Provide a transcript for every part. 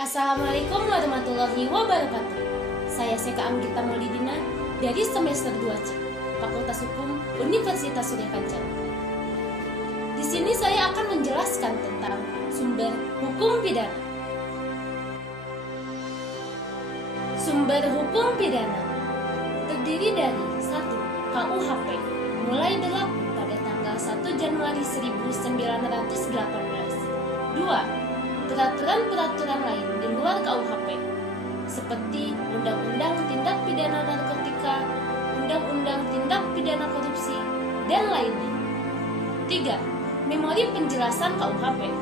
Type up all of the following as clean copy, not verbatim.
Assalamualaikum warahmatullahi wabarakatuh. Saya Seka Anggita Maulidina dari semester 2C, Fakultas Hukum Universitas Surya Kencana. Di sini saya akan menjelaskan tentang sumber hukum pidana. Sumber hukum pidana terdiri dari 1. KUHP mulai berlaku pada tanggal 1 Januari 1918. 2. Peraturan-peraturan lain di luar KUHP seperti Undang-Undang Tindak Pidana Narkotika, Undang-Undang Tindak Pidana Korupsi, dan lainnya. 3. Memori penjelasan KUHP.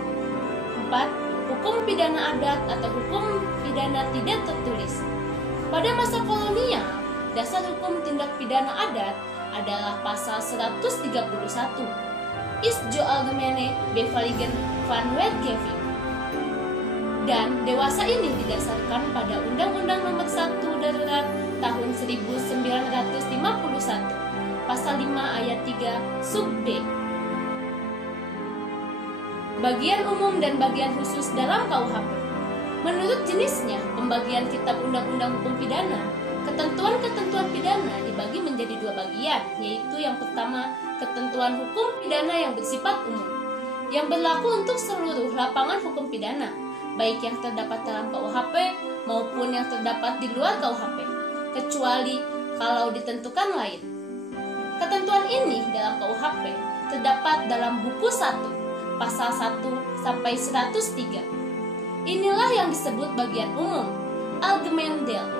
4. Hukum pidana adat atau hukum pidana tidak tertulis. Pada masa kolonial, dasar hukum tindak pidana adat adalah pasal 131 Is jo algemene bevaligen van wetgeving. Dan dewasa ini didasarkan pada Undang-Undang Nomor 1 Darurat tahun 1951, Pasal 5 Ayat 3 Sub B. Bagian umum dan bagian khusus dalam KUHP. Menurut jenisnya, pembagian Kitab Undang-Undang Hukum Pidana, ketentuan-ketentuan pidana dibagi menjadi 2 bagian, yaitu yang pertama, ketentuan hukum pidana yang bersifat umum, yang berlaku untuk seluruh lapangan hukum pidana, baik yang terdapat dalam KUHP maupun yang terdapat di luar KUHP, kecuali kalau ditentukan lain. Ketentuan ini dalam KUHP terdapat dalam buku 1, pasal 1 sampai 103. Inilah yang disebut bagian umum, Algemeen Deel,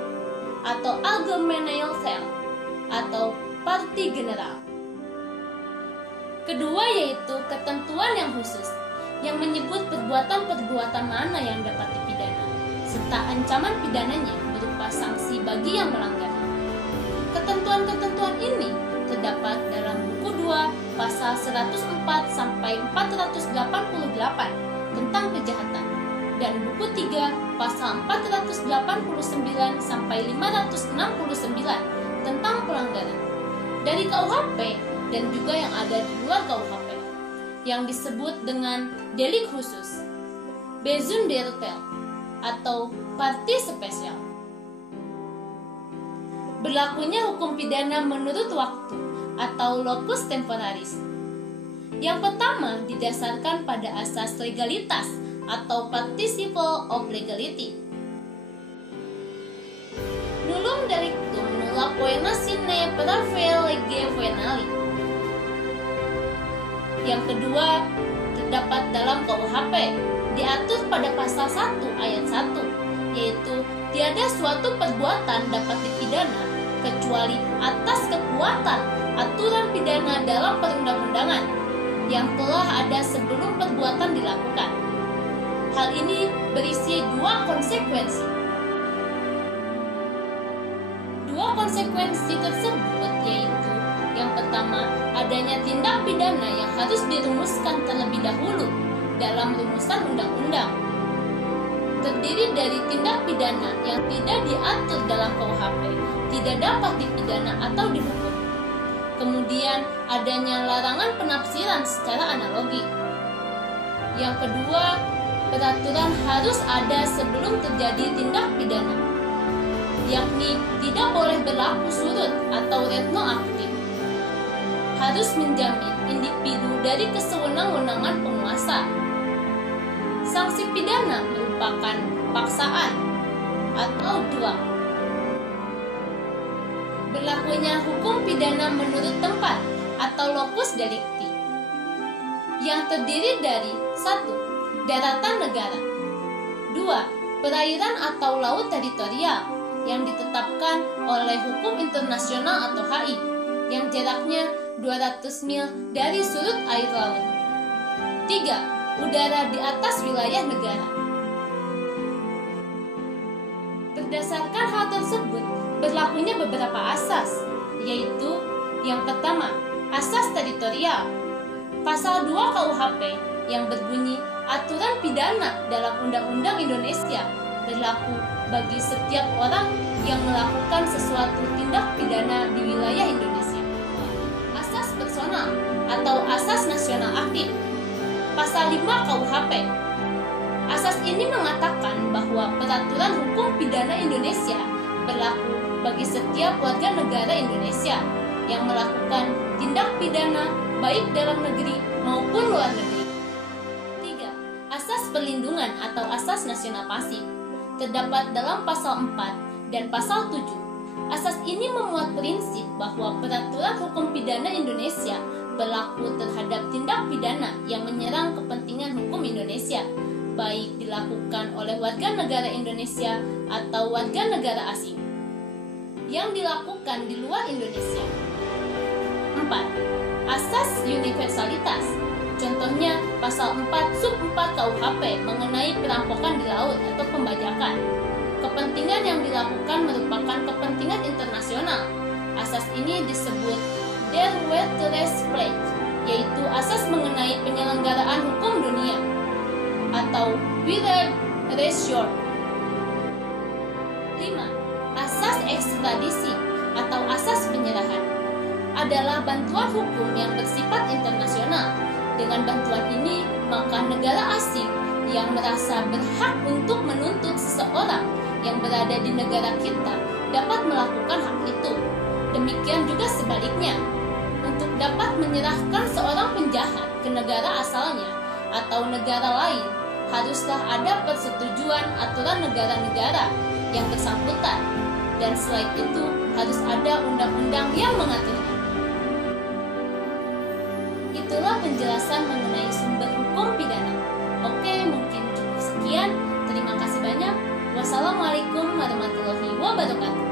atau Algemene Deel, atau Parti General. Kedua yaitu ketentuan yang khusus, yang menyebut perbuatan-perbuatan mana yang dapat dipidana, serta ancaman pidananya berupa sanksi bagi yang melanggarnya. Ketentuan-ketentuan ini terdapat dalam buku 2 pasal 104 sampai 488 tentang kejahatan, dan buku 3 pasal 489 sampai 569 tentang pelanggaran dari KUHP dan juga yang ada di luar KUHP, yang disebut dengan delik khusus, Bijzondere atau parti spesial. Berlakunya hukum pidana menurut waktu atau locus temporaris. Yang pertama didasarkan pada asas legalitas atau participle of legality. Nullum delictum nulla poena sine praevia lege venali. Yang kedua terdapat dalam KUHP, diatur pada pasal 1 ayat 1, yaitu tiada suatu perbuatan dapat dipidana kecuali atas kekuatan aturan pidana dalam perundang-undangan yang telah ada sebelum perbuatan dilakukan. Hal ini berisi 2 konsekuensi. 2 konsekuensi tersebut yaitu yang pertama, adanya tindak pidana yang harus dirumuskan terlebih dahulu dalam rumusan undang-undang, terdiri dari tindak pidana yang tidak diatur dalam KUHP, tidak dapat dipidana atau dihukum. Kemudian adanya larangan penafsiran secara analogi. Yang kedua, peraturan harus ada sebelum terjadi tindak pidana, yakni tidak boleh berlaku surut atau retroaktif. Harus menjamin individu dari kesewenang-wenangan penguasa. Sanksi pidana merupakan paksaan atau dual. Berlakunya hukum pidana menurut tempat atau locus delicti, yang terdiri dari 1. Daratan negara. 2. Perairan atau laut teritorial yang ditetapkan oleh hukum internasional atau HI, yang jaraknya 200 mil dari surut air laut. 3. Udara di atas wilayah negara. Berdasarkan hal tersebut, berlakunya beberapa asas, yaitu yang pertama, asas teritorial. Pasal 2 KUHP yang berbunyi aturan pidana dalam Undang-Undang Indonesia berlaku bagi setiap orang yang melakukan sesuatu tindak pidana di wilayah Indonesia. Asas personal atau asas nasional aktif. Pasal 5 KUHP. Asas ini mengatakan bahwa peraturan hukum pidana Indonesia berlaku bagi setiap warga negara Indonesia yang melakukan tindak pidana baik dalam negeri maupun luar negeri. 3. Asas perlindungan atau asas nasional pasif terdapat dalam pasal 4 dan pasal 7. Asas ini memuat prinsip bahwa peraturan hukum pidana Indonesia berlaku terhadap tindak pidana yang menyerang kepentingan hukum Indonesia, baik dilakukan oleh warga negara Indonesia atau warga negara asing yang dilakukan di luar Indonesia. 4. Asas universalitas. Contohnya pasal 4 sub 4 KUHP mengenai perampokan di laut atau pembajakan. Kepentingan yang dilakukan merupakan kepentingan internasional. Asas ini disebut Der Weltrechtsplicht, yaitu asas mengenai penyelenggaraan hukum dunia atau Widerrechtsschutz. 5. Asas ekstradisi atau asas penyerahan adalah bantuan hukum yang bersifat internasional. Dengan bantuan ini, maka negara asing yang merasa berhak untuk menuntut seseorang yang berada di negara kita dapat melakukan hak itu. Demikian juga sebaliknya. Untuk dapat menyerahkan seorang penjahat ke negara asalnya atau negara lain, haruslah ada persetujuan aturan negara-negara yang bersangkutan, dan selain itu harus ada undang-undang yang mengaturnya. Itulah penjelasan mengenai sumber hukum pidana. Oke, mungkin cukup sekian. Terima kasih banyak. Wassalamualaikum warahmatullahi wabarakatuh.